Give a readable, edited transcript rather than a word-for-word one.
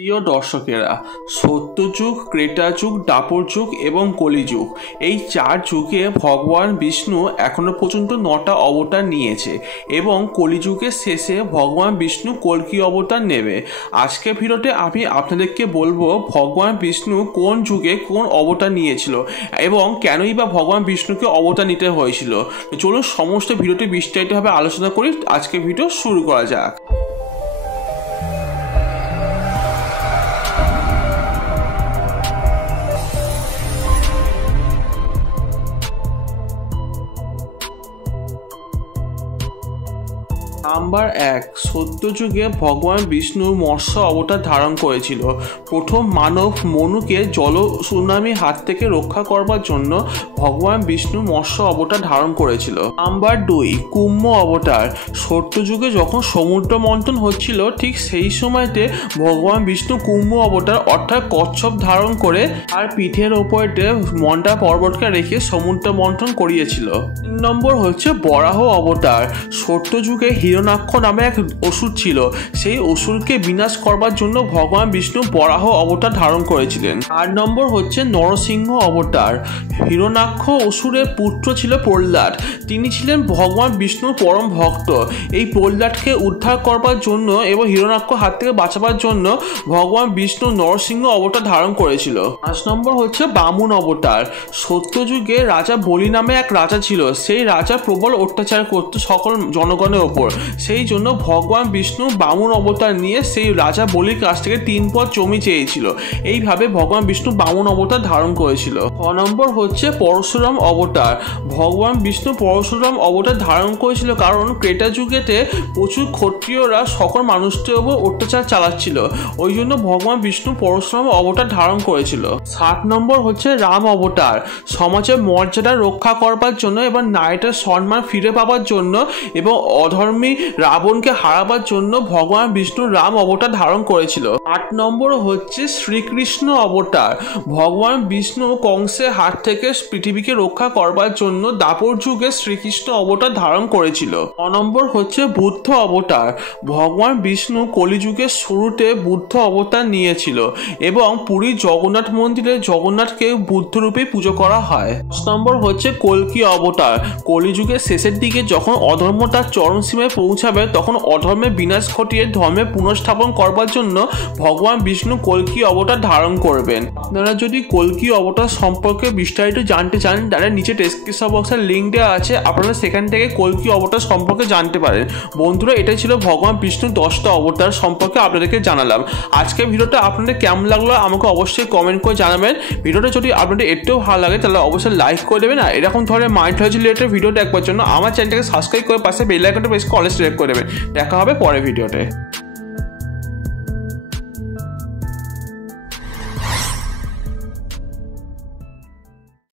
প্রিয় দর্শকেরা, সত্যযুগ, ত্রেতা যুগ, দ্বাপর যুগ এবং কলিযুগ, এই 4 যুগে ভগবান বিষ্ণু এখনো পর্যন্ত 9টা অবতার নিয়েছে এবং কলিযুগের শেষে ভগবান বিষ্ণু কল্কি অবতার নেবে। আজকের ভিডিওতে আমি আপনাদেরকে বলবো ভগবান বিষ্ণু কোন যুগে কোন অবতার নিয়েছিল এবং কেনই বা ভগবান বিষ্ণুকে অবতার নিতে হয়েছিল। চলুন সমস্ত ভিডিওটি বিস্তারিতভাবে আলোচনা করি। আজকের ভিডিও শুরু করা যাক। নাম্বার 1, সত্যযুগে ভগবান বিষ্ণু মৎস্য অবতার ধারণ করেছিল। প্রথম মানব মনুকে জল সুনামির হাত থেকে রক্ষা করবার জন্য ভগবান বিষ্ণু মৎস্য অবতার ধারণ করেছিল। নাম্বার 2, কুম্ভ অবতার। সত্যযুগে যখন সমুদ্র মন্থন হচ্ছিল ঠিক সেই সময়তে ভগবান বিষ্ণু কুম্ভ অবতার অর্থাৎ কচ্ছপ ধারণ করে আর পিঠের ওপরে মন্ডা পর্বতকে রেখে সমুদ্র মন্থন করিয়েছিল। 3 নম্বর হচ্ছে বরাহ অবতার। সত্যযুগে হিরণ্যাক্ষ নামে এক অসুর ছিল, সেই অসুরকে বিনাশ করবার জন্য ভগবান বিষ্ণু বরাহ অবতার ধারণ করেছিলেন। 8 নম্বর হচ্ছে নরসিংহ অবতার। হিরণ্যাক্ষ অসুরের পুত্র ছিল প্রহ্লাদ, তিনি ছিলেন ভগবান বিষ্ণুর পরম ভক্ত। এই প্রহ্লাদকে উদ্ধার করবার জন্য এবং হিরণ্যাক্ষ হাত থেকে বাঁচাবার জন্য ভগবান বিষ্ণু নরসিংহ অবতার ধারণ করেছিল। 5 নম্বর হচ্ছে বামন অবতার। সত্যযুগে রাজা বলি নামে এক রাজা ছিল, সেই রাজা প্রবল অত্যাচার করত সকল জনগণের ওপর। সেই জন্য ভগবান বিষ্ণু বামন অবতার নিয়ে সেই রাজা বলির কাছ থেকে 3 পদ জমি চেয়েছিল। এইভাবে ভগবান বিষ্ণু বামন অবতার ধারণ করেছিল। 6 নম্বর হচ্ছে পরশুরাম অবতার। ভগবান বিষ্ণু পরশুরাম অবতার ধারণ করেছিল কারণ ত্রেতা যুগেতে প্রচুর ক্ষত্রিয়রা সকল মানুষদের উপর অত্যাচার চালাচ্ছিল, ওই জন্য ভগবান বিষ্ণু পরশুরাম অবতার ধারণ করেছিল। 7 নম্বর হচ্ছে রাম অবতার। সমাজের মর্যাদা রক্ষা করবার জন্য এবং নারীদের সম্মান ফিরে পাবার জন্য এবং অধর্মী রাবণকে হারাবার জন্য ভগবান বিষ্ণু রাম অবতার ধারণ করেছিল। 8 নম্বর হচ্ছে শ্রীকৃষ্ণ অবতার। ভগবান বিষ্ণু কংসের হাত থেকে পৃথিবীকে রক্ষা করবার জন্য দ্বাপর যুগে শ্রীকৃষ্ণ অবতার ধারণ করেছিল। 9 নম্বর হচ্ছে বুদ্ধ অবতার। ভগবান বিষ্ণু কলিযুগের শুরুতে বুদ্ধ অবতার নিয়েছিল এবং পুরী জগন্নাথ মন্দিরে জগন্নাথকে বুদ্ধরূপে পুজো করা হয়। 10 নম্বর হচ্ছে কল্কি অবতার। কলিযুগের শেষের দিকে যখন অধর্ম তার চরম সীমায় পৌঁছাবে তখন অধর্মের বিনাশ ঘটিয়ে ধর্মের পুনঃস্থাপন করবার জন্য ভগবান বিষ্ণু কল্কি অবতার ধারণ করবেন। আপনারা যদি কল্কি অবতার সম্পর্কে বিস্তারিত জানতে চান তাহলে নিচে ডেসক্রিপশন বক্সের লিঙ্ক দেওয়া আছে, আপনারা সেখান থেকে কল্কি অবতার সম্পর্কে জানতে পারেন। বন্ধুরা, এটাই ছিল ভগবান বিষ্ণুর 10টা অবতার সম্পর্কে আপনাদেরকে জানালাম। আজকের ভিডিওটা আপনাদের কেমন লাগলো আমাকে অবশ্যই কমেন্ট করে জানাবেন। ভিডিওটা যদি আপনাদের একটু ভালো লাগে তাহলে অবশ্যই লাইক করে দেবেন। আর এরকম ধরনের মাইথোলজি রিলেটেড ভিডিও দেখবার জন্য আমার চ্যানেলটাকে সাবস্ক্রাইব করে পাশে বেল আইকনটা প্রেস করে অল সিলেক্ট করে দেবেন। দেখা হবে পরের ভিডিওতে।